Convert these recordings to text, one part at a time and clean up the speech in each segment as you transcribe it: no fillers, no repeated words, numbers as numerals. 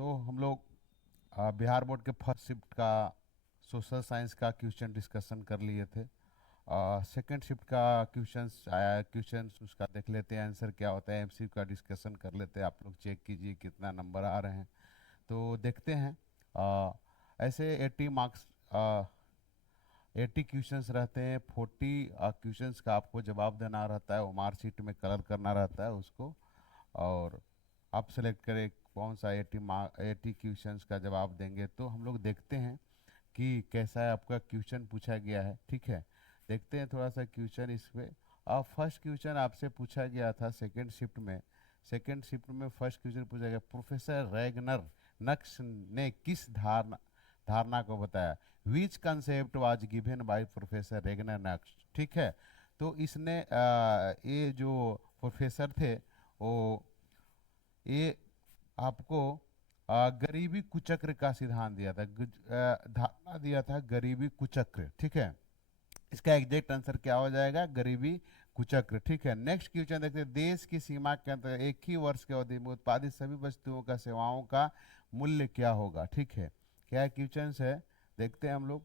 तो हम लोग बिहार बोर्ड के फर्स्ट शिफ्ट का सोशल साइंस का क्वेश्चन डिस्कशन कर लिए थे। सेकंड शिफ्ट का क्वेश्चंस आया, क्वेश्चंस उसका देख लेते हैं, आंसर क्या होता है, एमसीक्यू का डिस्कशन कर लेते हैं। आप लोग चेक कीजिए कितना नंबर आ रहे हैं। तो देखते हैं। अ, ऐसे 80 मार्क्स, 80 क्वेश्चंस रहते हैं। 40 क्वेश्चंस का आपको जवाब देना रहता है, वो मार्कशीट में कलर करना रहता है उसको। और आप सेलेक्ट करें कौन सा 80 क्वेश्चंस का जवाब देंगे। तो हम लोग देखते हैं कि कैसा है आपका क्वेश्चन पूछा गया है। ठीक है, देखते हैं थोड़ा सा क्वेश्चन इस पे। अब फर्स्ट क्वेश्चन आपसे पूछा गया था सेकंड शिफ्ट में। सेकंड शिफ्ट में फर्स्ट क्वेश्चन पूछा गया, प्रोफेसर रैगनर नक्स ने किस धारणा धारणा को बताया। Which concept was given by professor Ragnar Nurkse. ठीक है, तो इसने ये जो प्रोफेसर थे वो ये आपको गरीबी कुचक्र का सिद्धांत दिया था, धारणा दिया था गरीबी कुचक्र। ठीक है, इसका एग्जैक्ट आंसर क्या हो जाएगा, गरीबी कुचक्र। ठीक है, नेक्स्ट क्वेश्चन देखते हैं, देश की सीमा के अंतर्गत एक ही वर्ष के अवधि में उत्पादित सभी वस्तुओं का सेवाओं का मूल्य क्या होगा। ठीक है, क्या क्वेश्चन है, देखते हैं हम लोग।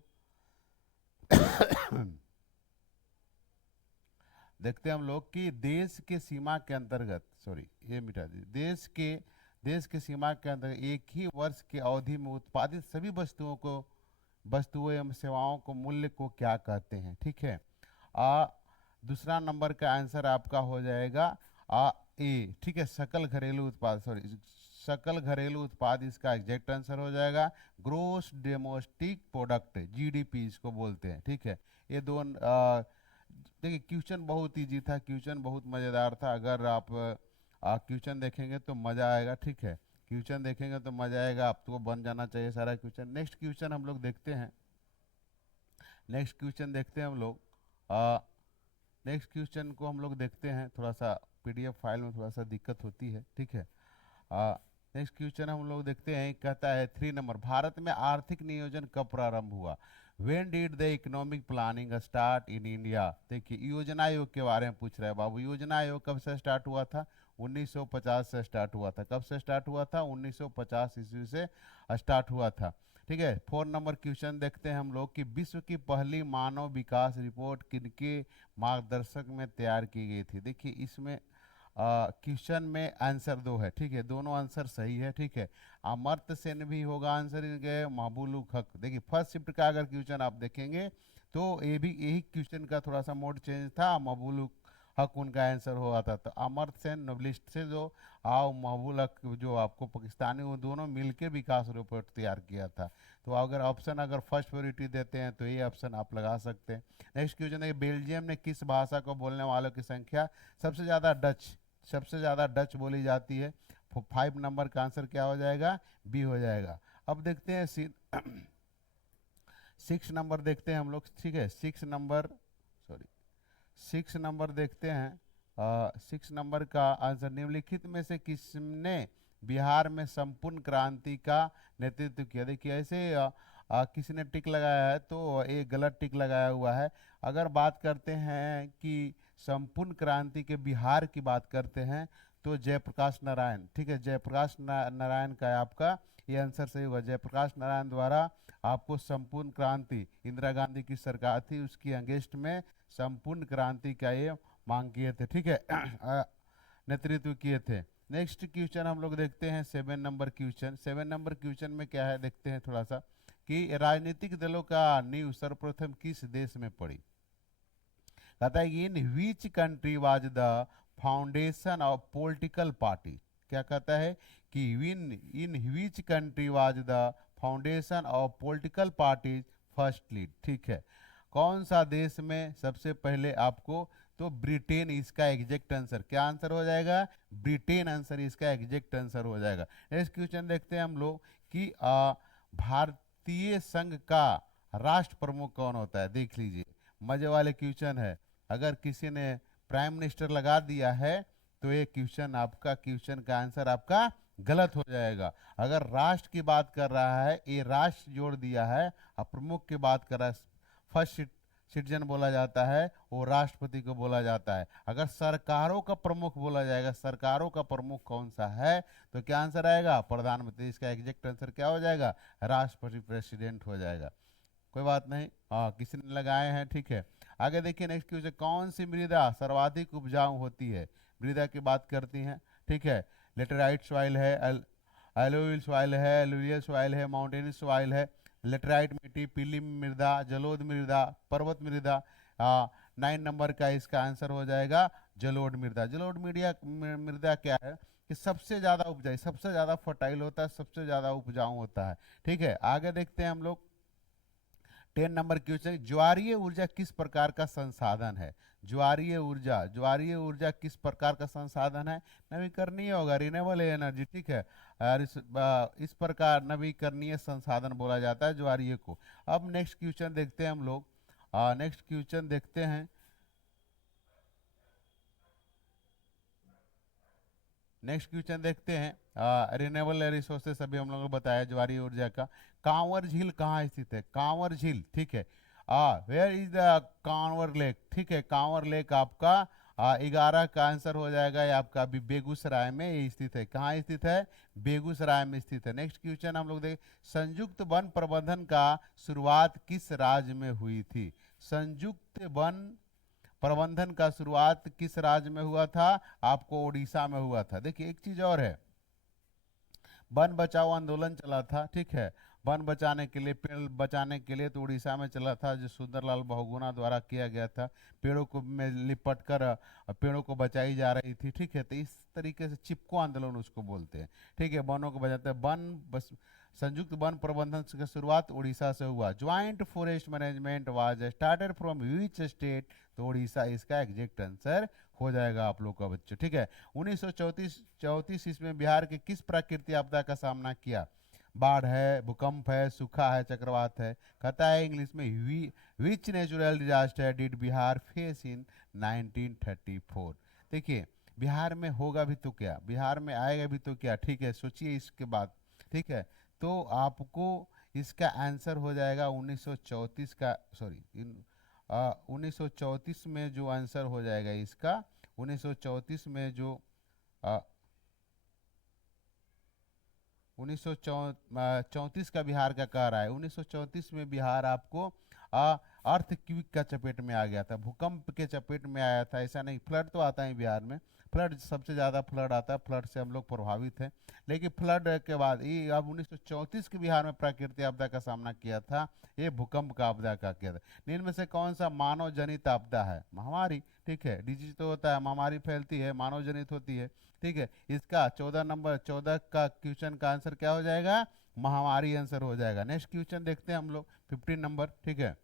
देखते हैं हम लोग कि देश के सीमा के अंतर्गत, सॉरी ये मिटा दीजिए, देश के सीमा के अंतर्गत एक ही वर्ष की अवधि में उत्पादित सभी वस्तुओं एवं सेवाओं को मूल्य को क्या कहते हैं। ठीक है, आ दूसरा नंबर का आंसर आपका हो जाएगा ए। ठीक है, सकल घरेलू उत्पाद, सॉरी सकल घरेलू उत्पाद इसका एग्जैक्ट आंसर हो जाएगा। ग्रोस डोमेस्टिक प्रोडक्ट, जीडीपी इसको बोलते हैं। ठीक है, ये दो देखिए क्वेश्चन बहुत इजी था, क्वेश्चन बहुत मज़ेदार था। अगर आप क्वेश्चन देखेंगे तो मज़ा आएगा। ठीक है, क्वेश्चन देखेंगे तो मज़ा आएगा, आपको बन जाना चाहिए सारा क्वेश्चन। नेक्स्ट क्वेश्चन हम लोग देखते हैं। नेक्स्ट क्वेश्चन देखते हैं हम लोग। नेक्स्ट क्वेश्चन को हम लोग देखते हैं, थोड़ा सा पीडीएफ फाइल में थोड़ा सा दिक्कत होती है। ठीक है, नेक्स्ट क्वेश्चन हम लोग देखते हैं, कहता है 3 नंबर, भारत में आर्थिक नियोजन कब प्रारंभ हुआ। When did the economic planning start in India. देखिए योजना आयोग के बारे में पूछ रहा है बाबू। योजना आयोग कब से स्टार्ट हुआ था, 1950 से स्टार्ट हुआ था। कब से स्टार्ट हुआ था, 1950 ईस्वी से स्टार्ट हुआ था। ठीक है, 4 नंबर क्वेश्चन देखते हैं हम लोग कि विश्व की पहली मानव विकास रिपोर्ट किनके मार्गदर्शक में तैयार की गई थी। देखिए इसमें क्वेश्चन में आंसर दो है। ठीक है, दोनों आंसर सही है। ठीक है, अमर्त्य सेन भी होगा आंसर इनके, महबूब हक। देखिए फर्स्ट शिफ्ट का अगर क्वेश्चन आप देखेंगे तो ये भी यही क्वेश्चन का थोड़ा सा मोड चेंज था, महबूब हक उनका आंसर हुआ था। तो अमर्त्य सेन नोबलिस्ट से जो आओ, महबूब हक जो आपको पाकिस्तानी, वो दोनों मिलकर विकास रिपोर्ट तैयार किया था। तो अगर ऑप्शन अगर फर्स्ट प्रायोरिटी देते हैं तो ये ऑप्शन आप लगा सकते हैं। नेक्स्ट क्वेश्चन है, बेल्जियम ने किस भाषा को बोलने वालों की संख्या सबसे ज़्यादा, डच, सबसे ज़्यादा डच बोली जाती है। 5 नंबर का आंसर क्या हो जाएगा, बी हो जाएगा। अब देखते हैं 6 नंबर देखते हैं हम लोग। ठीक है, 6 नंबर, सॉरी 6 नंबर देखते हैं। 6 नंबर का आंसर, निम्नलिखित में से किसने बिहार में संपूर्ण क्रांति का नेतृत्व किया। देखिए ऐसे किसी ने टिक लगाया है तो ये गलत टिक लगाया हुआ है। अगर बात करते हैं कि संपूर्ण क्रांति के बिहार की बात करते हैं तो जयप्रकाश नारायण। ठीक है, जयप्रकाश नारायण का है आपका, ये आंसर सही होगा। जयप्रकाश नारायण द्वारा आपको संपूर्ण क्रांति, इंदिरा गांधी की सरकार थी उसकी अगेंस्ट में संपूर्ण क्रांति का ये मांग किए थे। ठीक है, नेतृत्व किए थे। नेक्स्ट क्वेश्चन हम लोग देखते हैं 7 नंबर क्वेश्चन। 7 नंबर क्वेश्चन में क्या है देखते हैं थोड़ा सा, कि राजनीतिक दलों का नींव सर्वप्रथम किस देश में पड़ी। कहता है in which country was the foundation of political party. क्या कहता है कि in in which country was the foundation of political party first lead. ठीक है, कौन सा देश में सबसे पहले आपको, तो ब्रिटेन इसका एग्जैक्ट आंसर, क्या आंसर हो जाएगा, ब्रिटेन आंसर इसका एग्जैक्ट आंसर हो जाएगा। नेक्स्ट क्वेश्चन देखते हैं हम लोग कि भारतीय संघ का राष्ट्र प्रमुख कौन होता है। देख लीजिए मजे वाले क्वेश्चन है। अगर किसी ने प्राइम मिनिस्टर लगा दिया है तो ये क्वेश्चन आपका, क्वेश्चन का आंसर आपका गलत हो जाएगा। अगर राष्ट्र की बात कर रहा है, ये राष्ट्र जोड़ दिया है, और प्रमुख की बात कर रहा है, फर्स्ट सिटीजन बोला जाता है वो राष्ट्रपति को बोला जाता है। अगर सरकारों का प्रमुख बोला जाएगा, सरकारों का प्रमुख कौन सा है, तो क्या आंसर आएगा? प्रधानमंत्री। इसका एग्जैक्ट आंसर क्या हो जाएगा? राष्ट्रपति, प्रेसिडेंट हो जाएगा। कोई बात नहीं, हाँ किसी ने लगाए हैं, ठीक है। आगे देखिए नेक्स्ट क्वेश्चन, कौन सी मृदा सर्वाधिक उपजाऊ होती है? मृदा की बात करती हैं, ठीक है। लेटेराइट सॉइल है, एलोविल सॉइल है, एलुवियल सॉइल है, माउंटेनियस सॉइल है, लेटेराइट मिट्टी, पीली मृदा, जलोढ़ मृदा, पर्वत मृदा। 9 नंबर का इसका आंसर हो जाएगा जलोढ़ मृदा। जलोढ़ मृदा मृदा क्या है कि सबसे ज्यादा उपजाऊ, सबसे ज्यादा फर्टाइल होता है, सबसे ज्यादा उपजाऊ होता है, ठीक है। आगे देखते हैं हम लोग 10 नंबर क्वेश्चन, ज्वारीय ऊर्जा किस प्रकार का संसाधन है? ज्वारीय ऊर्जा, ज्वारीय ऊर्जा किस प्रकार का संसाधन है? नवीकरणीय होगा, रिन्यूएबल एनर्जी, ठीक है। और इस प्रकार नवीकरणीय संसाधन बोला जाता है ज्वारीय को। अब नेक्स्ट क्वेश्चन देखते हैं हम लोग, नेक्स्ट क्वेश्चन देखते हैं, नेक्स्ट क्वेश्चन देखते हैं। रिन्यूएबल रिसोर्सेस अभी हम लोगों को बताया ज्वारीय ऊर्जा का। कांवर झील कहाँ स्थित है? कांवर झील, ठीक है। Where is the Kanwar lake? ठीक है, कांवर लेक आपका 11 का आंसर हो जाएगा। ये आपका अभी बेगूसराय में ये स्थित है। कहाँ स्थित है? बेगूसराय में स्थित है। नेक्स्ट क्वेश्चन हम लोग देख, संयुक्त वन प्रबंधन का शुरुआत किस राज्य में हुई थी? संयुक्त वन प्रबंधन का शुरुआत किस राज्य में हुआ था? आपको उड़ीसा में हुआ था। देखिए एक चीज और है, वन बचाओ आंदोलन चला था, ठीक है। वन बचाने के लिए, पेड़ बचाने के लिए तो उड़ीसा में चला था, जो सुंदरलाल बहुगुणा द्वारा किया गया था। पेड़ों को में लिपट कर पेड़ों को बचाई जा रही थी, ठीक है। तो इस तरीके से चिपको आंदोलन उसको बोलते हैं, ठीक है। वनों को बचाते हैं, वन बस। संयुक्त वन प्रबंधन की शुरुआत उड़ीसा से हुआ। Joint forest management was started from which state? तो उड़ीसा इसका एग्जैक्ट आंसर हो जाएगा आप लोग का बच्चों, ठीक है। 1934 ईस्वी में बिहार के किस प्राकृतिक आपदा का सामना किया? बाढ़ है, भूकंप है, सूखा है, चक्रवात है। कहता है इंग्लिश में, विच natural disaster did Bihar face in 1934? देखिए बिहार में होगा भी तो क्या, बिहार में आएगा भी तो क्या, ठीक है। सोचिए इसके बाद, ठीक है। तो आपको इसका आंसर हो जाएगा 1934 का, सॉरी 1934 में जो आंसर हो जाएगा इसका, 1934 में जो 1934 का बिहार का कह रहा है। 1934 में बिहार आपको अर्थ क्विक का चपेट में आ गया था, भूकंप के चपेट में आया था। ऐसा नहीं, फ्लड तो आता है बिहार में, फ्लड सबसे ज़्यादा फ्लड आता है, फ्लड से हम लोग प्रभावित हैं। लेकिन फ्लड के बाद ये अब 1934 के बिहार में प्राकृतिक आपदा का सामना किया था, ये भूकंप का आपदा का किया था। निम्न में से कौन सा मानव जनित आपदा है? महामारी, ठीक है। डिजीज तो होता है, महामारी फैलती है, मानव जनित होती है, ठीक है। इसका 14 का क्वेश्चन का आंसर क्या हो जाएगा? महामारी आंसर हो जाएगा। नेक्स्ट क्वेश्चन देखते हैं हम लोग 15 नंबर, ठीक है।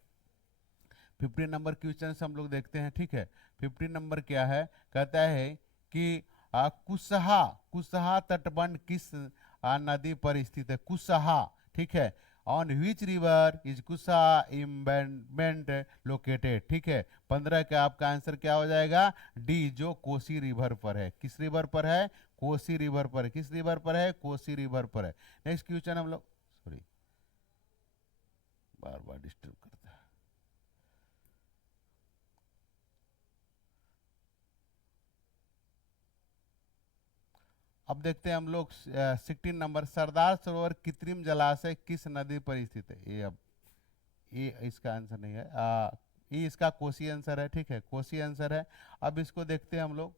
15 नंबर क्वेश्चन से हम लोग देखते हैं, ठीक है। 15 नंबर क्या है? कहता है कि कुसहा, कुसहा तटबंध किस नदी पर स्थित है? कुसहा, ठीक है। ऑन विच रिवर इज कुसा एम्बैंकमेंट लोकेटेड? ठीक है। 15 का आपका आंसर क्या हो जाएगा? डी, जो कोसी रिवर पर है। किस रिवर पर है? कोसी रिवर पर। किस रिवर पर है? कोसी रिवर पर है। नेक्स्ट क्वेश्चन हम लोग, सॉरी बार बार डिस्टर्ब करता है। अब देखते हैं हम लोग 16 नंबर, सरदार सरोवर कृत्रिम जलाशय किस नदी पर स्थित है? ये अब ये इसका आंसर नहीं है, ये इसका कोसी आंसर है, ठीक है। कोसी आंसर है। अब इसको देखते हैं हम लोग,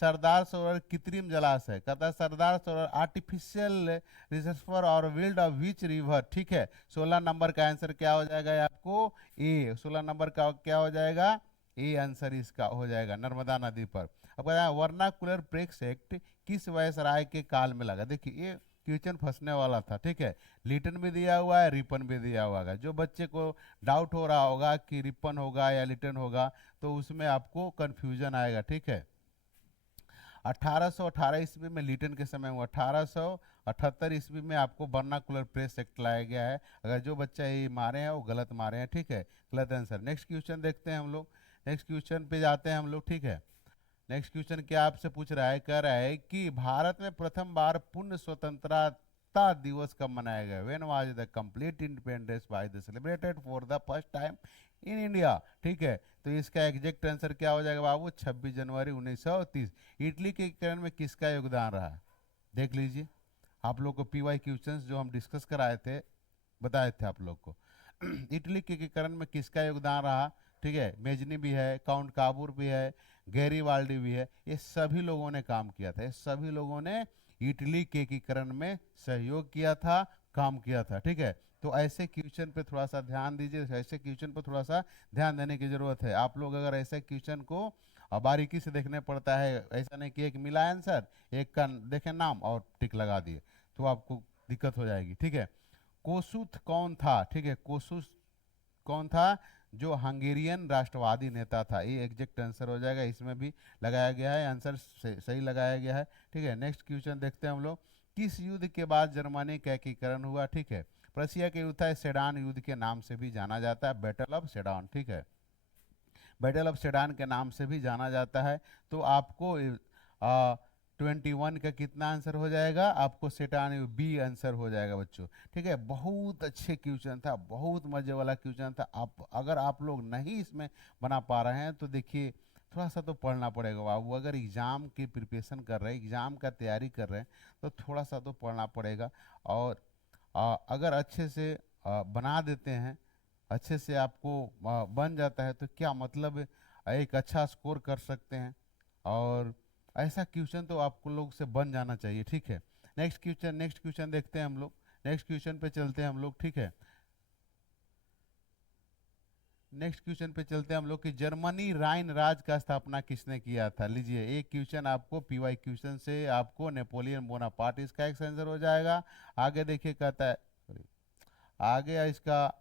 सरदार सरोवर कृत्रिम जलाशय, कहता है सरदार सरोवर आर्टिफिशियल रिजर्वर और विल्ड ऑफ विच रिवर? ठीक है। 16 नंबर का आंसर क्या हो जाएगा? ये आपको ए, 16 नंबर का क्या हो जाएगा? ए आंसर इसका हो जाएगा, नर्मदा नदी पर। अब कहता है वर्नाकुलर प्रेक्स एक्ट किस वायसराय के काल में लगा? देखिए ये क्वेश्चन फंसने वाला था, ठीक है। लिटन भी दिया हुआ है, रिपन भी दिया हुआ है। जो बच्चे को डाउट हो रहा होगा कि रिपन होगा या लिटन होगा, तो उसमें आपको कंफ्यूजन आएगा, ठीक है। 1818 ईस्वी में लिटन के समय हुआ, 1878 ईस्वी में आपको वर्नाकुलर प्रेस एक्ट लाया गया है। अगर जो बच्चा ये मारे हैं वो गलत मारे हैं, ठीक है, गलत आंसर। नेक्स्ट क्वेश्चन देखते हैं हम लोग, नेक्स्ट क्वेश्चन पे जाते हैं हम लोग, ठीक है। नेक्स्ट क्वेश्चन क्या आपसे पूछ रहा है? कह रहा है कि भारत में प्रथम बार पूर्ण स्वतंत्रता दिवस कब मनाया गया? When was the complete independence by the celebrated for the first time in India, ठीक है। तो इसका एग्जैक्ट आंसर क्या हो जाएगा बाबू, 26 जनवरी 1930। इटली के एकीकरण में किसका योगदान रहा, देख लीजिए। आप लोग को पीवाई क्वेश्चंस जो हम डिस्कस कराए थे, बताए थे आप लोग को। इटली के एकीकरण में किसका योगदान रहा, ठीक है। मेजनी भी है, काउंट काबूर भी है, गैरीवाल्डी भी है, ये सभी लोगों ने काम किया था। ये सभी लोगों ने इटली के एकीकरण में सहयोग किया था, काम किया था, ठीक है। तो ऐसे क्वेश्चन पे थोड़ा सा ध्यान दीजिए, ऐसे क्वेश्चन पे थोड़ा सा ध्यान देने की जरूरत है। आप लोग अगर ऐसे क्वेश्चन को बारीकी से देखने पड़ता है, ऐसा नहीं कि एक मिला आंसर, एक का देखें नाम और टिक लगा दिए, तो आपको दिक्कत हो जाएगी, ठीक है। कोसुथ कौन था, ठीक है, कोसुथ कौन था, जो हंगेरियन राष्ट्रवादी नेता था। ये एग्जैक्ट आंसर हो जाएगा, इसमें भी लगाया गया है आंसर, सही लगाया गया है, ठीक है। नेक्स्ट क्वेश्चन देखते हैं हम लोग। किस युद्ध के बाद जर्मनी का एकीकरण हुआ, ठीक है। प्रशिया के युद्ध था, सेडान युद्ध के नाम से भी जाना जाता है, बैटल ऑफ सेडान, ठीक है। बैटल ऑफ सेडान के नाम से भी जाना जाता है। तो आपको 21 का कितना आंसर हो जाएगा, आपको सेटान बी आंसर हो जाएगा बच्चों, ठीक है। बहुत अच्छे क्वेश्चन था, बहुत मजे वाला क्वेश्चन था। आप अगर आप लोग नहीं इसमें बना पा रहे हैं तो देखिए, थोड़ा सा तो पढ़ना पड़ेगा बाबू। अगर एग्ज़ाम की प्रिपरेशन कर रहे हैं, एग्ज़ाम का तैयारी कर रहे हैं, तो थोड़ा सा तो पढ़ना पड़ेगा। और अगर अच्छे से बना देते हैं, अच्छे से आपको बन जाता है, तो क्या मतलब एक अच्छा स्कोर कर सकते हैं। और ऐसा क्वेश्चन तो आपको लोग से बन जाना चाहिए, ठीक है। नेक्स्ट क्वेश्चन देखते हैं हम लोग, नेक्स्ट क्वेश्चन पे चलते हैं हम लोग, ठीक है। नेक्स्ट क्वेश्चन पे चलते हैं हम लोग कि जर्मनी राइन राज का स्थापना किसने किया था। लीजिए, एक क्वेश्चन आपको पीवाई क्वेश्चन से आपको नेपोलियन बोनापार्ट, इसका एक आंसर हो जाएगा। आगे देखिए, कहता है, आगे इसका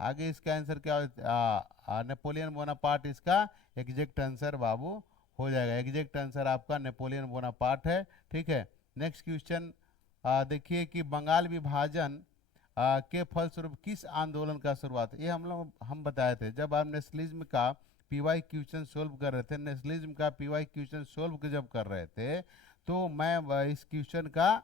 आगे इसका आंसर क्या नेपोलियन बोनापार्ट इसका एग्जैक्ट आंसर बाबू हो जाएगा। एग्जैक्ट आंसर आपका नेपोलियन बोनापार्ट है, ठीक है। नेक्स्ट क्वेश्चन देखिए कि बंगाल विभाजन के फलस्वरूप किस आंदोलन का शुरुआत, ये हम बताए थे जब आप नेशनलिज्म का पीवाई क्वेश्चन सोल्व कर रहे थे। नेशनलिज्म का पीवाई क्वेश्चन सोल्व जब कर रहे थे, तो मैं इस क्वेश्चन का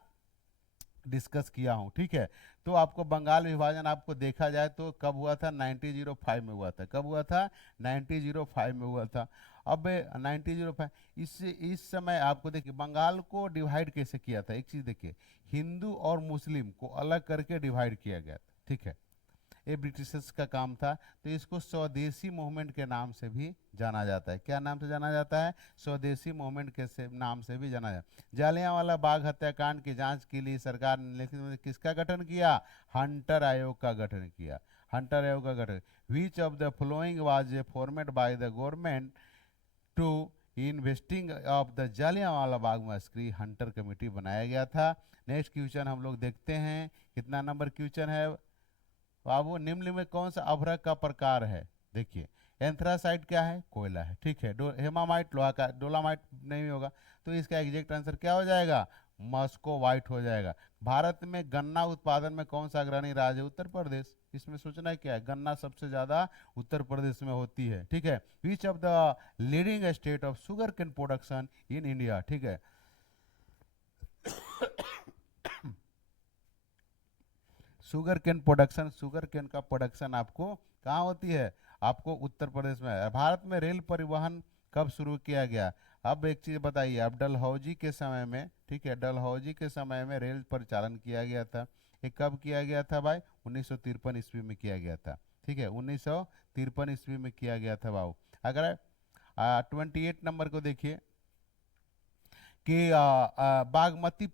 डिस्कस किया हूँ, ठीक है। तो आपको बंगाल विभाजन आपको देखा जाए तो कब हुआ था, 1905 में हुआ था। कब हुआ था, 1905 में हुआ था। अब 1905, इस समय आपको देखिए बंगाल को डिवाइड कैसे किया था, एक चीज देखिए, हिंदू और मुस्लिम को अलग करके डिवाइड किया गया था, ठीक है। ये ब्रिटिशर्स का काम था। तो इसको स्वदेशी मूवमेंट के नाम से भी जाना जाता है। क्या नाम से जाना जाता है, स्वदेशी मूवमेंट के नाम से भी जाना जाता है। जालियांवाला बाग हत्याकांड की जांच के लिए सरकार ने किसका गठन किया, हंटर आयोग का गठन किया। हंटर आयोग का गठन, which of the following was a format by the government to investing of the Jallianwala Bagh massacre, Hunter committee बनाया गया था। नेक्स्ट क्वेश्चन हम लोग देखते हैं, कितना नंबर क्वेश्चन है बाबू, निम्न में कौन सा अभ्रक का प्रकार है। देखिए, एंथ्रासाइट क्या है, कोयला है, ठीक है। हेमामाइट लोहा का, डोलामाइट नहीं होगा। तो इसका एग्जैक्ट आंसर क्या हो जाएगा, मॉस्को वाइट हो जाएगा। भारत में गन्ना उत्पादन में कौन सा अग्रणी राज्य है, उत्तर प्रदेश। इसमें सोचना है क्या है, गन्ना सबसे ज्यादा उत्तर प्रदेश में होती है, ठीक है। Which of the leading state of sugar cane production in India, ठीक है। शुगर केन का प्रोडक्शन आपको कहाँ होती है, आपको उत्तर प्रदेश में है। भारत में रेल परिवहन कब शुरू किया गया। अब एक चीज बताइए, अब डलहौजी के समय में, ठीक है, डलहौजी के समय में रेल परिचालन किया गया था। ये कब किया गया था भाई, 1953 ईस्वी में किया गया था, ठीक है। 1953 ईस्वी में किया गया था बाबू। अगर 28 नंबर को देखिए कि बागमती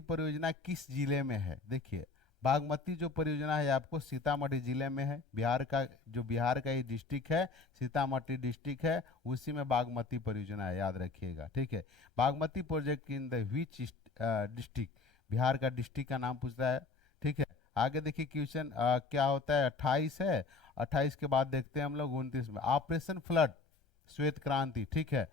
परियोजना किस जिले में है। देखिए, बागमती जो परियोजना है आपको सीतामढ़ी जिले में है। बिहार का ये डिस्ट्रिक्ट है, सीतामढ़ी डिस्ट्रिक्ट है, उसी में बागमती परियोजना है, याद रखिएगा, ठीक है। Bagmati project in the which district, Bihar का डिस्ट्रिक्ट का नाम पूछता है, ठीक है। आगे देखिए क्वेश्चन क्या होता है, 28 है। 28 के बाद देखते हैं हम लोग 29 में, ऑपरेशन फ्लड, श्वेत क्रांति, ठीक है।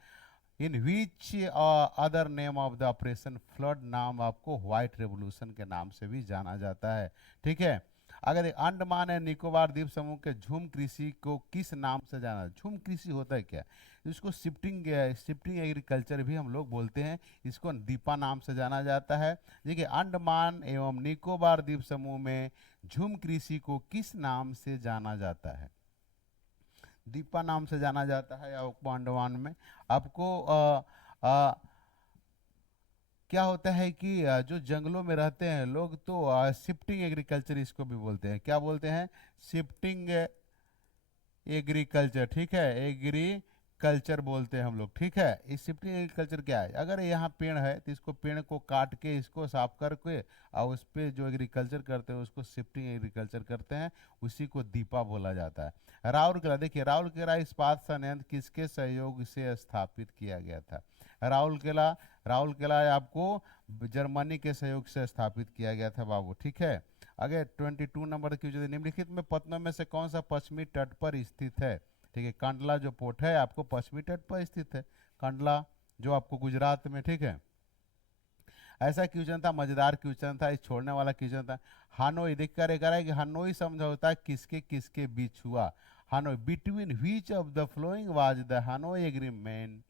In which other name of the operation flood, नाम आपको व्हाइट रेवोल्यूशन के नाम से भी जाना जाता है, ठीक है। अगर अंडमान एंड निकोबार द्वीप समूह के झूम कृषि को किस नाम से जाना? झूम कृषि होता है क्या? इसको शिफ्टिंग शिफ्टिंग एग्रीकल्चर भी हम लोग बोलते हैं, इसको दीपा नाम से जाना जाता है। देखिए, अंडमान एवं निकोबार द्वीप समूह में झूम कृषि को किस नाम से जाना जाता है? दीपा नाम से जाना जाता है आपको अंडमान में। आपको क्या होता है कि जो जंगलों में रहते हैं लोग, तो शिफ्टिंग एग्रीकल्चर इसको भी बोलते हैं। क्या बोलते हैं? शिफ्टिंग एग्रीकल्चर, ठीक है, एग्रीकल्चर बोलते हैं हम लोग, ठीक है। इस शिफ्टिंग एग्रीकल्चर क्या है? अगर यहाँ पेड़ है तो इसको पेड़ को काट के इसको साफ करके और उस पे जो एग्रीकल्चर करते हैं उसको शिफ्टिंग एग्रीकल्चर करते हैं, उसी को दीपा बोला जाता है। राउरकेला, देखिए राउरकेला इस्पात संयंत्र किसके सहयोग से स्थापित किया गया था? राउरकेला, राउरकेला आपको जर्मनी के सहयोग से स्थापित किया गया था बाबू, ठीक है। आगे 22 नंबर की जो निम्नलिखित में पत्तनों में से कौन सा पश्चिमी तट पर स्थित है? ठीक है, कांडला जो पोर्ट है आपको पश्चिमी तट पर स्थित है, कांडला जो आपको गुजरात में, ठीक है। ऐसा क्वेश्चन था, मजेदार क्वेश्चन था, इस छोड़ने वाला क्वेश्चन था। हानोई, देख कर एक है कि हानोई समझौता किसके किसके बीच हुआ? Hanoi, between which of the following was the Hanoi agreement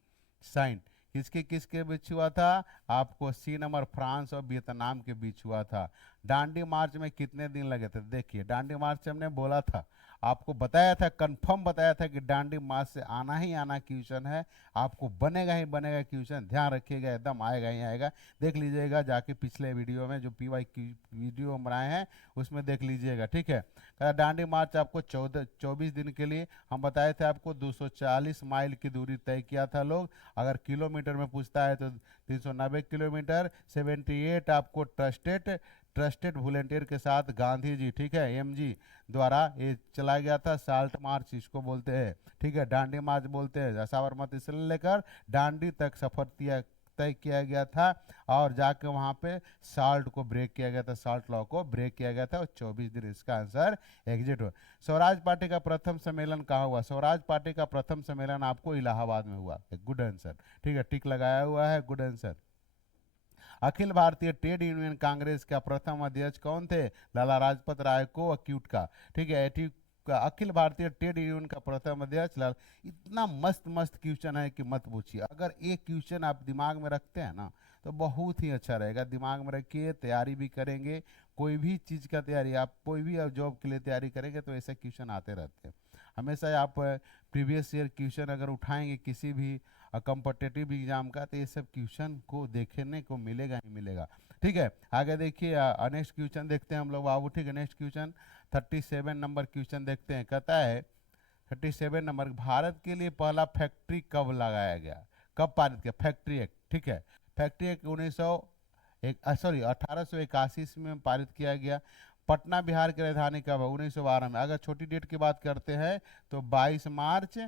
sign? किसके किसके बीच हुआ था? आपको सी नंबर, फ्रांस और वियतनाम के बीच हुआ था। दांडी मार्च में कितने दिन लगे थे? देखिए दांडी मार्च हमने बोला था, आपको बताया था, कंफर्म बताया था कि दांडी मार्च से आना ही आना क्वेश्चन है, आपको बनेगा ही बनेगा क्वेश्चन, ध्यान रखिएगा, एकदम आएगा ही आएगा। देख लीजिएगा जाके पिछले वीडियो में जो पीवाई की वीडियो हम बनाए हैं उसमें देख लीजिएगा, ठीक है। दांडी मार्च आपको 24 दिन के लिए हम बताए थे, आपको 240 माइल की दूरी तय किया था लोग। अगर किलोमीटर में पूछता है तो 390 किलोमीटर। 78 आपको ट्रस्टेड ट्रस्टेड वॉलेंटियर के साथ गांधी जी, ठीक है, एमजी द्वारा ये चलाया गया था। साल्ट मार्च इसको बोलते हैं, ठीक है, दांडी मार्च बोलते हैं। साबरमती से लेकर दांडी तक सफर तय किया गया था और जाके वहां पे साल्ट को ब्रेक किया गया था, साल्ट लॉ को ब्रेक किया गया था, और 24 दिन इसका आंसर एग्जिट हुआ। स्वराज पार्टी का प्रथम सम्मेलन कहाँ हुआ? स्वराज पार्टी का प्रथम सम्मेलन आपको इलाहाबाद में हुआ। गुड आंसर, ठीक है, टिक लगाया हुआ है, good answer. Akhil Bharatiya trade union Congress का प्रथम अध्यक्ष कौन थे? लाला लाजपत राय को अक्यूट का, ठीक है, एटी का अखिल भारतीय ट्रेड यूनियन का प्रथम अध्यक्ष लाल। इतना मस्त मस्त क्वेश्चन है कि मत पूछिए। अगर एक क्वेश्चन आप दिमाग में रखते हैं ना तो बहुत ही अच्छा रहेगा। दिमाग में रखिए, तैयारी भी करेंगे, कोई भी चीज़ का तैयारी, आप कोई भी जॉब के लिए तैयारी करेंगे तो ऐसे क्वेश्चन आते रहते हैं हमेशा। आप प्रीवियस ईयर क्वेश्चन अगर उठाएंगे किसी भी कॉम्पिटिटिव एग्जाम का तो ये सब क्वेश्चन को देखने को मिलेगा ही मिलेगा, ठीक है। आगे देखिए, नेक्स्ट क्वेश्चन देखते हैं हम लोग बाबू, ठीक है। नेक्स्ट क्वेश्चन 37 नंबर क्वेश्चन देखते हैं। कहता है 37 नंबर, भारत के लिए पहला फैक्ट्री कब लगाया गया, कब पारित किया? फैक्ट्री एक्ट, ठीक है, फैक्ट्री एक्ट 1881 में पारित किया गया। पटना बिहार की राजधानी कब है? 1912 में। अगर छोटी डेट की बात करते हैं तो 22 मार्च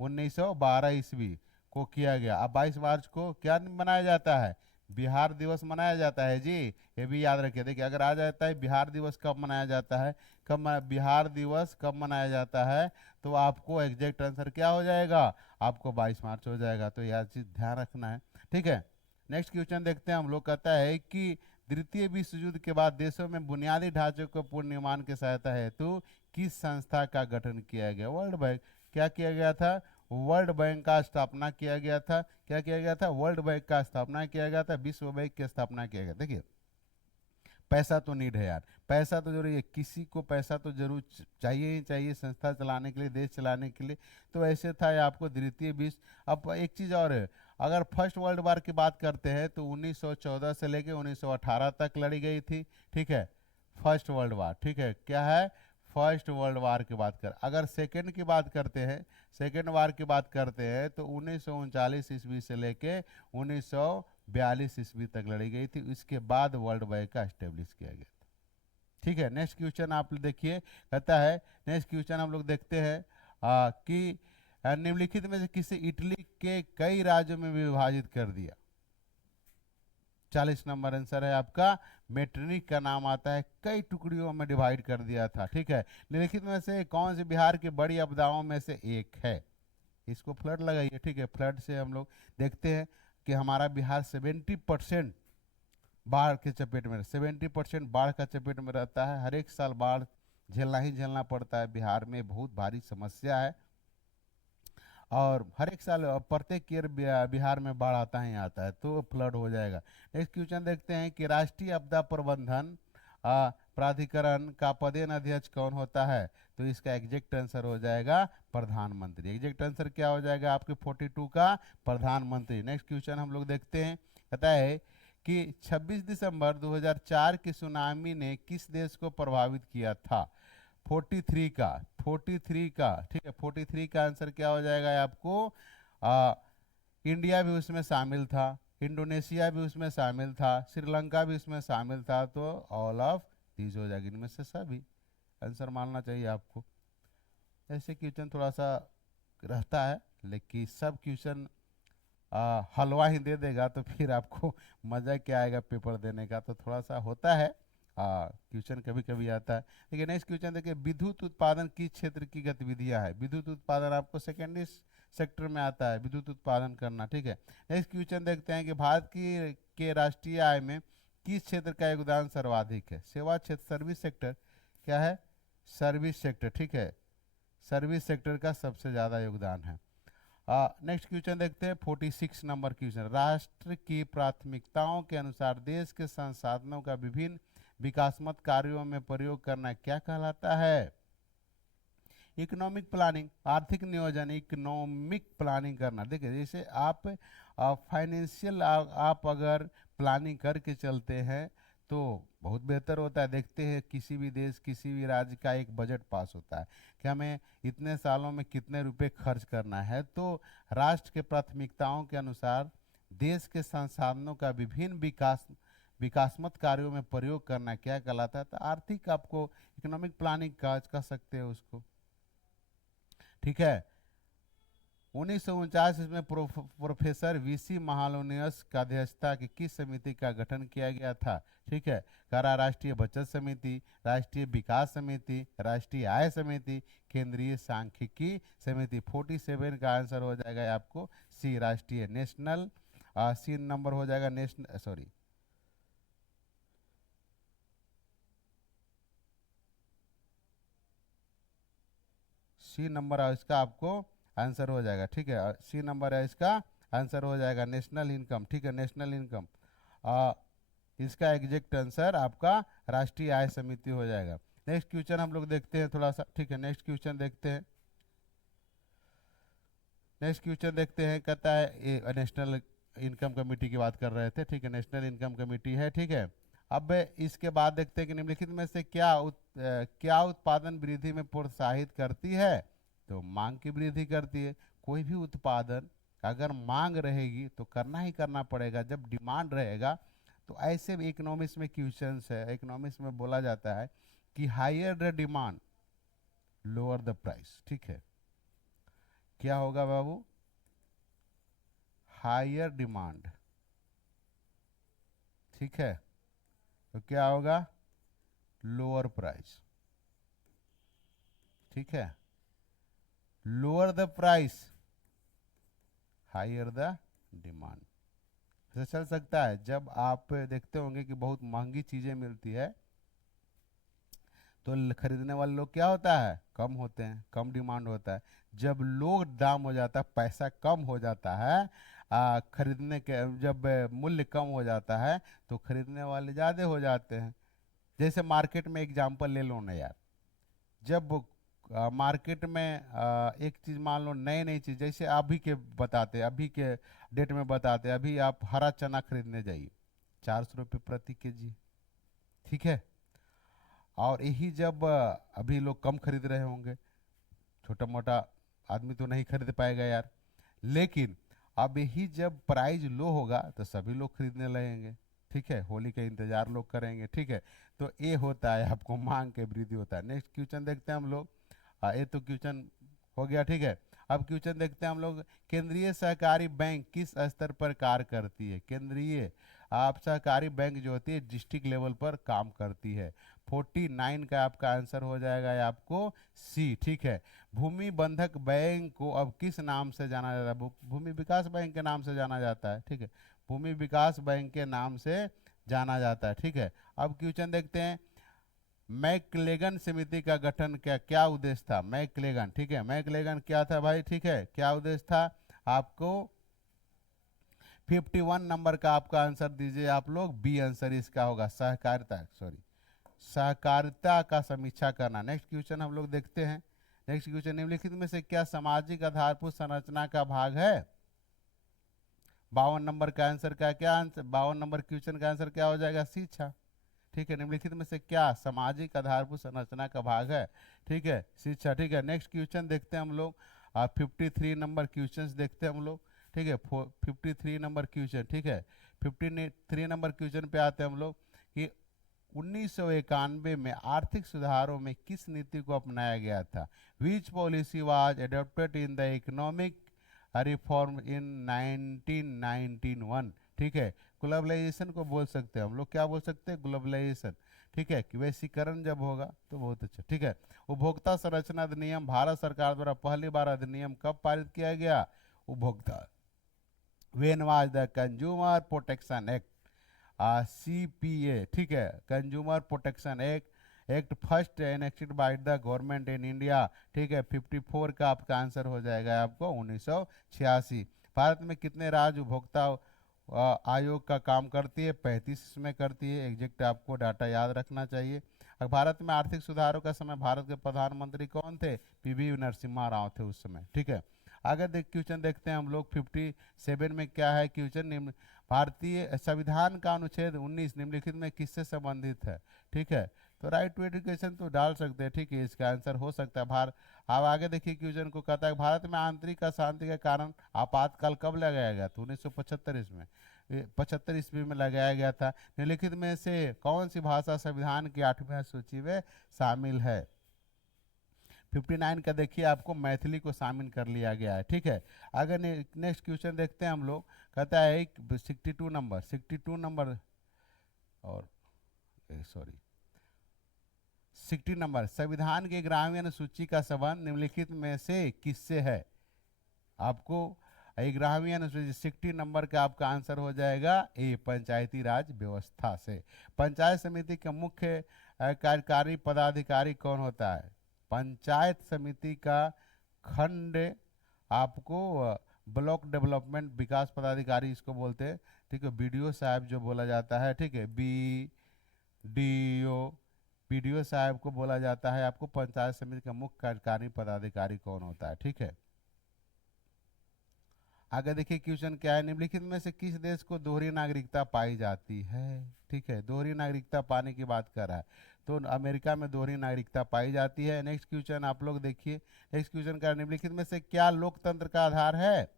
1912 ईस्वी को किया गया। अब 22 मार्च को क्या मनाया जाता है? बिहार दिवस मनाया जाता है जी, ये भी याद रखिए। देखिए अगर आ जाता है बिहार दिवस कब मनाया जाता है, बिहार दिवस कब मनाया जाता है, तो आपको एग्जैक्ट आंसर क्या हो जाएगा? आपको 22 मार्च हो जाएगा। तो यह चीज ध्यान रखना है, ठीक है। नेक्स्ट क्वेश्चन देखते हैं हम लोग। कहता है कि द्वितीय विश्व युद्ध के बाद देशों में बुनियादी ढांचे को पुनर्निर्माण की सहायता हेतु किस संस्था का गठन किया गया? World bank. क्या किया गया था? वर्ल्ड बैंक का स्थापना किया गया था। क्या किया गया था? वर्ल्ड बैंक का स्थापना किया गया था, विश्व बैंक की स्थापना किया गया। देखिए पैसा तो नीड है यार, पैसा तो जरूरी है, किसी को पैसा तो जरूर चाहिए ही चाहिए संस्था चलाने के लिए, देश चलाने के लिए। तो ऐसे था ये आपको द्वितीय विश्व। अब एक चीज और है, अगर फर्स्ट वर्ल्ड वार की बात करते हैं तो 1914 से लेके 1918 तक लड़ी गई थी, ठीक है, फर्स्ट वर्ल्ड वार, ठीक है, क्या है? फर्स्ट वर्ल्ड वार की बात कर। अगर सेकेंड की बात करते हैं, सेकेंड वार की बात करते हैं तो 1939 ईस्वी से लेके 1942 ईस्वी तक लड़ी गई थी। इसके बाद वर्ल्ड बैंक का स्टेब्लिश किया गया था, ठीक है। नेक्स्ट क्वेश्चन आप देखिए, कहता है, नेक्स्ट क्वेश्चन हम लोग देखते हैं कि निम्नलिखित में से किसे इटली के कई राज्यों में विभाजित कर दिया? 40 नंबर आंसर है आपका, मेट्रिक का नाम आता है, कई टुकड़ियों में डिवाइड कर दिया था, ठीक है। निम्नलिखित में से कौन सी बिहार की बड़ी आपदाओं में से एक है? इसको फ्लड लगाइए, ठीक है। फ्लड से हम लोग देखते हैं कि हमारा बिहार 70% बाढ़ के चपेट में, 70% बाढ़ का चपेट में रहता है। हर एक साल बाढ़ झेलना ही झेलना पड़ता है। बिहार में बहुत भारी समस्या है और हर एक साल प्रत्येक ईयर बिहार में बाढ़ आता ही आता है, तो फ्लड हो जाएगा। नेक्स्ट क्वेश्चन देखते हैं कि राष्ट्रीय आपदा प्रबंधन प्राधिकरण का पदेन अध्यक्ष कौन होता है? तो इसका एग्जैक्ट आंसर हो जाएगा प्रधानमंत्री। एग्जैक्ट आंसर क्या हो जाएगा आपके 42 का? प्रधानमंत्री। नेक्स्ट क्वेश्चन हम लोग देखते हैं, कहता है कि 26 दिसंबर 2004 की सुनामी ने किस देश को प्रभावित किया था? 43 का, 43 का, ठीक है। 43 का आंसर क्या हो जाएगा आपको? आ, इंडिया भी उसमें शामिल था, इंडोनेशिया भी उसमें शामिल था, श्रीलंका भी उसमें शामिल था, तो ऑल ऑफ दीज हो जाएगी, इनमें से सभी आंसर मानना चाहिए आपको। ऐसे क्वेश्चन थोड़ा सा रहता है, लेकिन सब क्वेश्चन हलवा ही दे देगा तो फिर आपको मज़ा क्या आएगा पेपर देने का, तो थोड़ा सा होता है क्वेश्चन कभी कभी आता है। लेकिन नेक्स्ट क्वेश्चन देखिए, विद्युत उत्पादन किस क्षेत्र की गतिविधियां है? विद्युत उत्पादन आपको सेकेंडरी सेक्टर में आता है, विद्युत उत्पादन करना, ठीक है। नेक्स्ट क्वेश्चन देखते हैं कि भारत की के राष्ट्रीय आय में किस क्षेत्र का योगदान सर्वाधिक है? सेवा क्षेत्र, सर्विस सेक्टर, क्या है? सर्विस सेक्टर, ठीक है। सर्विस सेक्टर का सबसे ज़्यादा योगदान है। नेक्स्ट क्वेश्चन देखते हैं 46 नंबर क्वेश्चन, राष्ट्र की प्राथमिकताओं के अनुसार देश के संसाधनों का विभिन्न विकासात्मक कार्यों में प्रयोग करना क्या कहलाता है? इकोनॉमिक प्लानिंग, आर्थिक नियोजन, इकोनॉमिक प्लानिंग करना। देखिए जैसे आप फाइनेंशियल आप अगर प्लानिंग करके चलते हैं तो बहुत बेहतर होता है। देखते हैं किसी भी देश, किसी भी राज्य का एक बजट पास होता है कि हमें इतने सालों में कितने रुपए खर्च करना है, तो राष्ट्र के प्राथमिकताओं के अनुसार देश के संसाधनों का विभिन्न विकासात्मक कार्यों में प्रयोग करना क्या कहलाता है? तो आर्थिक आपको इकोनॉमिक प्लानिंग कह सकते हो उसको, ठीक है। 1949 इसमें प्रोफेसर वीसी महालोनियस का अध्यक्षता की किस समिति का गठन किया गया था? ठीक है, करा राष्ट्रीय बचत समिति, राष्ट्रीय विकास समिति, राष्ट्रीय आय समिति, केंद्रीय सांख्यिकी समिति। 47 का आंसर हो जाएगा आपको सी, राष्ट्रीय नेशनल, सी नंबर हो जाएगा नेशनल, सॉरी सी नंबर है इसका, आपको आंसर हो जाएगा, ठीक है। सी नंबर है इसका आंसर हो जाएगा नेशनल इनकम, ठीक है, नेशनल इनकम। इसका एग्जैक्ट आंसर आपका राष्ट्रीय आय समिति हो जाएगा। नेक्स्ट क्वेश्चन हम लोग देखते हैं थोड़ा सा, ठीक है। नेक्स्ट क्वेश्चन देखते हैं, नेक्स्ट क्वेश्चन देखते हैं, कहता है ये नेशनल इनकम कमेटी की बात कर रहे थे, ठीक है, नेशनल इनकम कमेटी है, ठीक है। अब इसके बाद देखते हैं कि निम्नलिखित में से क्या उत्पादन वृद्धि में प्रोत्साहित करती है? तो मांग की वृद्धि करती है। कोई भी उत्पादन अगर मांग रहेगी तो करना ही करना पड़ेगा, जब डिमांड रहेगा तो ऐसे इकोनॉमिक्स में क्वेश्चंस है, इकोनॉमिक्स में बोला जाता है कि higher the demand lower the price, ठीक है। क्या होगा बाबू? हायर डिमांड, ठीक है, तो क्या होगा? लोअर प्राइस, ठीक है। Lower the price, higher the demand. ऐसा चल सकता है जब आप देखते होंगे कि बहुत महंगी चीजें मिलती है तो खरीदने वाले लोग क्या होता है? कम होते हैं, कम डिमांड होता है। जब लोग दाम हो जाता है, पैसा कम हो जाता है, खरीदने के जब मूल्य कम हो जाता है तो खरीदने वाले ज़्यादा हो जाते हैं। जैसे मार्केट में एग्जांपल ले लो ना यार, जब मार्केट में एक चीज़ मान लो, नई नई चीज़, जैसे अभी के बताते, अभी के डेट में बताते, अभी आप हरा चना खरीदने जाइए 400 रुपये प्रति केजी, ठीक है। और यही जब अभी लोग कम खरीद रहे होंगे, छोटा मोटा आदमी तो नहीं खरीद पाएगा यार, लेकिन अब यही जब प्राइस लो होगा तो सभी लोग खरीदने लगेंगे, ठीक है। होली का इंतजार लोग करेंगे, ठीक है। तो ये होता है आपको मांग के वृद्धि होता है। नेक्स्ट क्वेश्चन देखते हैं हम लोग। ये तो क्वेश्चन हो गया, ठीक है। अब क्वेश्चन देखते हैं हम लोग, केंद्रीय सहकारी बैंक किस स्तर पर कार्य करती है? केंद्रीय आप सहकारी बैंक जो होती है डिस्ट्रिक्ट लेवल पर काम करती है। 49 का आपका आंसर हो जाएगा आपको सी, ठीक है। भूमि बंधक बैंक को अब किस नाम से जाना जाता है? भूमि विकास बैंक के नाम से जाना जाता है, ठीक है। भूमि विकास बैंक के नाम से जाना जाता है, ठीक है। अब क्वेश्चन देखते हैं, मैकलेगन समिति का गठन क्या उद्देश्य था? मैकलेगन, ठीक है, मैकलेगन क्या था भाई? ठीक है, क्या उद्देश्य था? आपको 51 नंबर का आपका आंसर दीजिए आप लोग, बी आंसर इसका होगा, सहकारिता, सॉरी, सहकारिता का समीक्षा करना। नेक्स्ट क्वेश्चन हम लोग देखते हैं। नेक्स्ट क्वेश्चन, निम्नलिखित में से क्या सामाजिक आधारभूत संरचना का भाग है? 52 नंबर का आंसर का क्या आंसर, 52 नंबर क्वेश्चन का आंसर क्या हो जाएगा? शिक्षा। ठीक है, निम्नलिखित में से क्या सामाजिक आधारभूत संरचना का भाग है? ठीक है, शिक्षा। ठीक है, नेक्स्ट क्वेश्चन देखते हैं हम लोग। 53 नंबर क्वेश्चन देखते हैं हम लोग। ठीक है, 53 नंबर क्वेश्चन। ठीक है, 53 नंबर क्वेश्चन पे आते हैं हम लोग कि 1991 में आर्थिक सुधारों में किस नीति को अपनाया गया था? विच policy was adopted in the economic reform in 1991? ठीक है, ग्लोबलाइजेशन को बोल सकते हैं हम लोग, क्या बोल सकते हैं? ग्लोबलाइजेशन। ठीक है, कि वैश्वीकरण जब होगा तो बहुत अच्छा। ठीक है, उपभोक्ता संरक्षण अधिनियम भारत सरकार द्वारा पहली बार अधिनियम कब पारित किया गया? उपभोक्ता, when was the consumer protection act, CPA, ठीक है, consumer protection act first enacted bye the government in India? ठीक है, 54 का आपका आंसर हो जाएगा आपको 1986। भारत में कितने राज्य उपभोक्ता आयोग का काम करती है? 35 में करती है, एग्जैक्ट आपको डाटा याद रखना चाहिए। अब भारत में आर्थिक सुधारों का समय भारत के प्रधानमंत्री कौन थे? PV नरसिम्हा राव थे उस समय। ठीक है, आगे क्वेश्चन देखते हैं हम लोग। 57 में क्या है क्वेश्चन? निम्न भारतीय संविधान का अनुच्छेद 19 निम्नलिखित में किससे संबंधित है? ठीक है, तो राइट टू एजुकेशन तो डाल सकते हैं। ठीक है, इसका आंसर हो सकता है अब आगे देखिए क्वेश्चन को, कहता है भारत में आंतरिक अशांति के कारण आपातकाल कब लगाया गया था? 1975 ईस्वी में, 75 ईस्वी में लगाया गया था। निम्नलिखित में से कौन सी भाषा संविधान की 8वीं सूची में शामिल है? 59 का देखिए आपको मैथिली को शामिल कर लिया गया है। ठीक है, अगर नेक्स्ट क्वेश्चन देखते हैं हम लोग, कहता है 62 नंबर और सॉरी 60 नंबर, संविधान के ग्रामीण अनुसूची का संबंध निम्नलिखित में से किससे है? आपको ग्रामीण अनुसूची 60 नंबर का आपका आंसर हो जाएगा ए, पंचायती राज व्यवस्था से। पंचायत समिति के मुख्य कार्यकारी पदाधिकारी कौन होता है? पंचायत समिति का खंड आपको ब्लॉक डेवलपमेंट विकास पदाधिकारी इसको बोलते हैं। ठीक है, BDO साहब जो बोला जाता है। ठीक है, BDO साहब को बोला जाता है। आपको पंचायत समिति का मुख्य कार्यकारी पदाधिकारी कौन होता है? ठीक है, आगे देखिए क्वेश्चन क्या है? निम्नलिखित में से किस देश को दोहरी नागरिकता पाई जाती है? ठीक है, दोहरी नागरिकता पाने की बात कर रहा है, तो अमेरिका में दोहरी नागरिकता पाई जाती है। नेक्स्ट क्वेश्चन आप लोग देखिए। नेक्स्ट क्वेश्चन का, निम्नलिखित में से क्या लोकतंत्र का आधार है?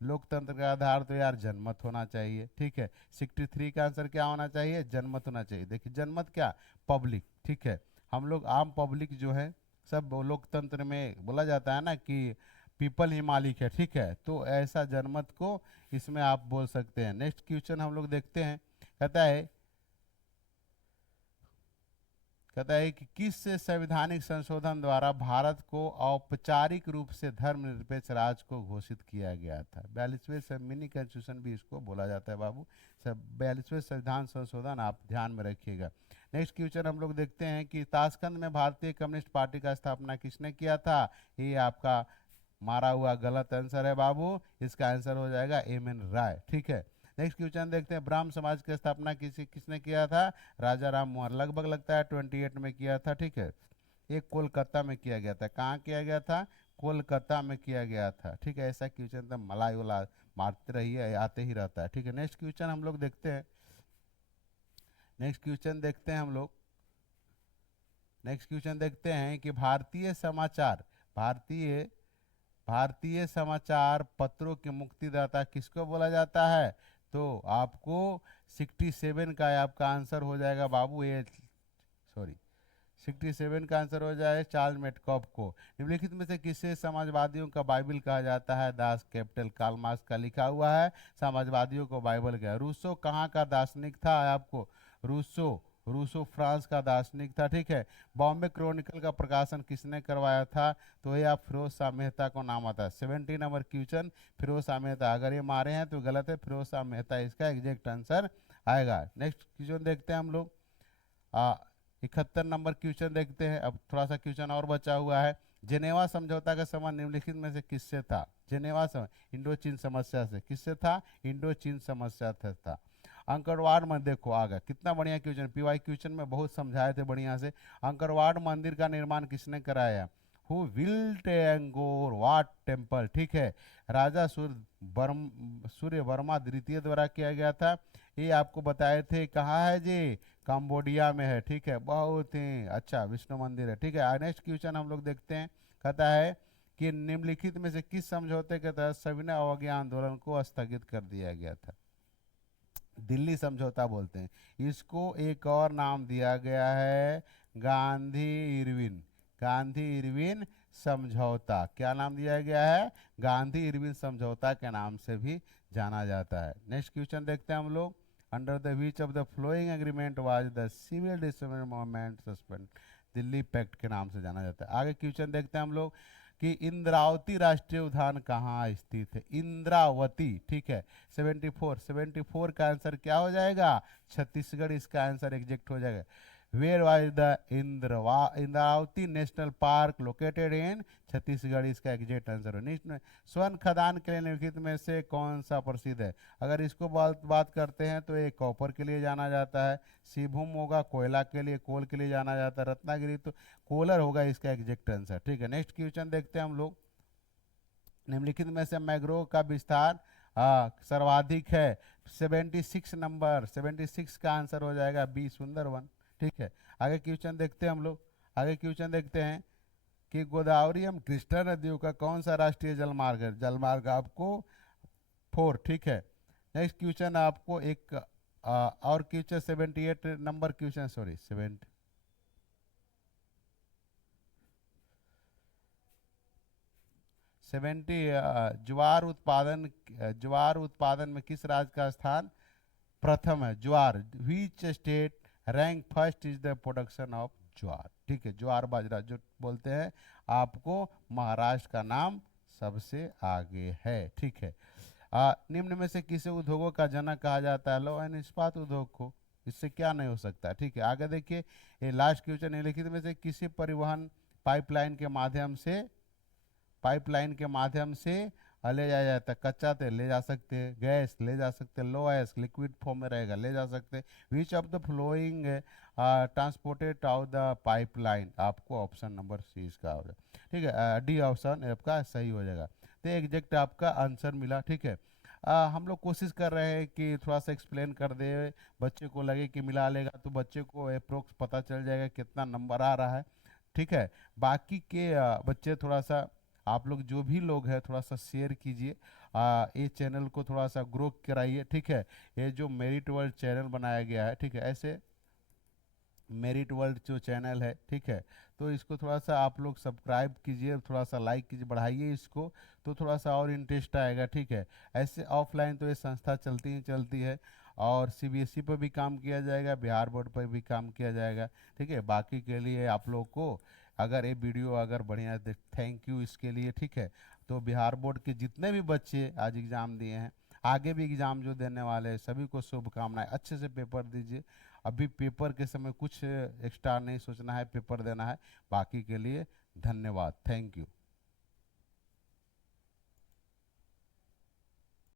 लोकतंत्र का आधार तो यार जनमत होना चाहिए। ठीक है, 63 का आंसर क्या होना चाहिए? जनमत होना चाहिए। देखिए जनमत क्या? पब्लिक। ठीक है, हम लोग आम पब्लिक जो है सब लोकतंत्र में बोला जाता है ना कि पीपल ही मालिक है। ठीक है, तो ऐसा जनमत को इसमें आप बोल सकते हैं। नेक्स्ट क्वेश्चन हम लोग देखते हैं, कहता है कि किस संवैधानिक संशोधन द्वारा भारत को औपचारिक रूप से धर्मनिरपेक्ष राज्य को घोषित किया गया था? 42वें मिनी कॉन्स्टिट्यूशन भी इसको बोला जाता है बाबू। सब 42वें संविधान संशोधन आप ध्यान में रखिएगा। नेक्स्ट क्वेश्चन हम लोग देखते हैं कि ताशकंद में भारतीय कम्युनिस्ट पार्टी का स्थापना किसने किया था? ये आपका मारा हुआ गलत आंसर है बाबू, इसका आंसर हो जाएगा MN राय। ठीक है, नेक्स्ट क्वेश्चन देखते हैं, ब्राह्म समाज की स्थापना किसने किया था? राजा राम मोहन, लगभग लगता है 28 में किया था। ठीक है, एक कोलकाता में किया गया था। कहाँ किया गया था? कोलकाता में किया गया था। ठीक है, ऐसा क्वेश्चन तो मलाई वाला मारते रहिए, आते ही रहता है। ठीक है, नेक्स्ट क्वेश्चन हम लोग देखते हैं। नेक्स्ट क्वेश्चन देखते हैं हम लोग। नेक्स्ट क्वेश्चन देखते हैं कि भारतीय समाचार पत्रों के मुक्तिदाता किसको बोला जाता है? तो आपको 67 का आपका आंसर हो जाएगा बाबू, ये सॉरी 67 का आंसर हो जाए चार्ल्स मेटकॉफ को। निम्नलिखित में से किसे समाजवादियों का बाइबल कहा जाता है? दास कैपिटल कार्ल मार्क्स का लिखा हुआ है, समाजवादियों को बाइबल का। रूसो कहाँ का दार्शनिक था? आपको रूसो फ्रांस का दार्शनिक था। ठीक है, बॉम्बे क्रॉनिकल का प्रकाशन किसने करवाया था? तो ये आप फिरोज शाह मेहता को नाम आता है। 70 नंबर क्वेश्चन, फिरोज शाह मेहता। अगर ये मारे हैं तो गलत है, फिरोज शाह मेहता इसका एग्जैक्ट आंसर आएगा। नेक्स्ट क्वेश्चन देखते हैं हम लोग। 71 नंबर क्वेश्चन देखते हैं। अब थोड़ा सा क्वेश्चन और बचा हुआ है। जेनेवा समझौता का संबंध निम्नलिखित में से किससे था? जेनेवा इंडो चीन समस्या से। किससे था? इंडो चीन समस्या से था। अंकरवाड़ में देखो आ गया, कितना बढ़िया क्वेश्चन, पीवाई क्वेश्चन में बहुत समझाए थे बढ़िया से। अंकरवाड़ मंदिर का निर्माण किसने कराया? हु विल्ट एंगोर वाट टेम्पल, ठीक है, राजा सूर्य वर्मा द्वितीय द्वारा किया गया था। ये आपको बताए थे, कहाँ है जी? कंबोडिया में है, ठीक है, बहुत ही अच्छा विष्णु मंदिर है, ठीक है। नेक्स्ट क्वेश्चन हम लोग देखते हैं, कहता है कि निम्नलिखित में से किस समझौते के तहत सविनय अवज्ञा आंदोलन को स्थगित कर दिया गया था? दिल्ली समझौता बोलते हैं इसको। एक और नाम दिया गया है गांधी इरविन, गांधी इरविन समझौता। क्या नाम दिया गया है? गांधी इरविन समझौता के नाम से भी जाना जाता है। नेक्स्ट क्वेश्चन देखते हैं हम लोग, under the which of the following agreement was the civil disobedience movement suspend? Delhi pact के नाम से जाना जाता है। आगे क्वेश्चन देखते हैं हम लोग कि इंद्रावती राष्ट्रीय उद्यान कहाँ स्थित है? इंद्रावती, ठीक है। 74 का आंसर क्या हो जाएगा? छत्तीसगढ़ इसका आंसर एग्जैक्ट हो जाएगा। Where was the Indravati national park located in? Chhattisgarh इसका एग्जैक्ट आंसर है। स्वर्ण खदान के लिए निम्नलिखित में से कौन सा प्रसिद्ध है? अगर इसको बात करते हैं तो ये कॉपर के लिए जाना जाता है। सिभूम होगा कोयला के लिए, कोल के लिए जाना जाता है। रत्नागिरी तो कोलर होगा इसका एग्जैक्ट आंसर, ठीक है। नेक्स्ट क्वेश्चन देखते हैं हम लोग, निम्नलिखित में से मैंग्रोव का विस्तार सर्वाधिक है? 76 नंबर, 76 का आंसर हो जाएगा बी, सुंदरवन, ठीक है। आगे क्वेश्चन देखते हैं हम लोग, आगे क्वेश्चन देखते हैं कि गोदावरी एवं कृष्णा नदियों का कौन सा राष्ट्रीय जलमार्ग है? जलमार्ग आपको 4, ठीक है। नेक्स्ट क्वेश्चन आपको एक और क्वेश्चन 78 नंबर क्वेश्चन, सॉरी 70 ज्वार उत्पादन में किस राज्य का स्थान प्रथम है? Jowar, which state rank first is the production of jowar, ठीक है। ज्वार बाजरा जो बोलते हैं आपको, महाराष्ट्र का नाम सबसे आगे है, ठीक है। निम्न में से किसे उद्योगों का जनक कहा जाता है? लौह एवं इस्पात उद्योग को, इससे क्या नहीं हो सकता, ठीक है। आगे देखिए, ये लास्ट क्वेश्चन निम्नलिखित में से किसी परिवहन पाइपलाइन के माध्यम से, पाइपलाइन के माध्यम से ले जाया जाता है? कच्चा तेल ले जा सकते हैं, गैस ले जा सकते हैं, लो गैस लिक्विड फॉर्म में रहेगा ले जा सकते हैं। विच of the flowing transported out the pipeline? आपको ऑप्शन नंबर सी इसका होगा, ठीक है। डी ऑप्शन आपका सही हो जाएगा। तो एग्जैक्ट आपका आंसर मिला, ठीक है। हम लोग कोशिश कर रहे हैं कि थोड़ा सा एक्सप्लेन कर दे, बच्चे को लगे कि मिला लेगा तो बच्चे को अप्रोक्स पता चल जाएगा कितना नंबर आ रहा है, ठीक है। बाकी के बच्चे थोड़ा सा, आप लोग जो भी लोग हैं थोड़ा सा शेयर कीजिए, ये चैनल को थोड़ा सा ग्रो कराइए, ठीक है। ये जो मेरिट वर्ल्ड चैनल बनाया गया है, ठीक है, ऐसे मेरिट वर्ल्ड जो चैनल है, ठीक है, तो इसको थोड़ा सा आप लोग सब्सक्राइब कीजिए, थोड़ा सा लाइक कीजिए, बढ़ाइए इसको, तो थोड़ा सा और इंटरेस्ट आएगा, ठीक है। ऐसे ऑफलाइन तो ये संस्था चलती ही चलती है, और सीबीएसई पर भी काम किया जाएगा, बिहार बोर्ड पर भी काम किया जाएगा, ठीक है। बाकी के लिए आप लोग को अगर ये वीडियो अगर बढ़िया, थैंक यू इसके लिए, ठीक है। तो बिहार बोर्ड के जितने भी बच्चे आज एग्ज़ाम दिए हैं, आगे भी एग्ज़ाम जो देने वाले हैं, सभी को शुभकामनाएं, अच्छे से पेपर दीजिए। अभी पेपर के समय कुछ एक्स्ट्रा नहीं सोचना है, पेपर देना है। बाकी के लिए धन्यवाद, थैंक यू।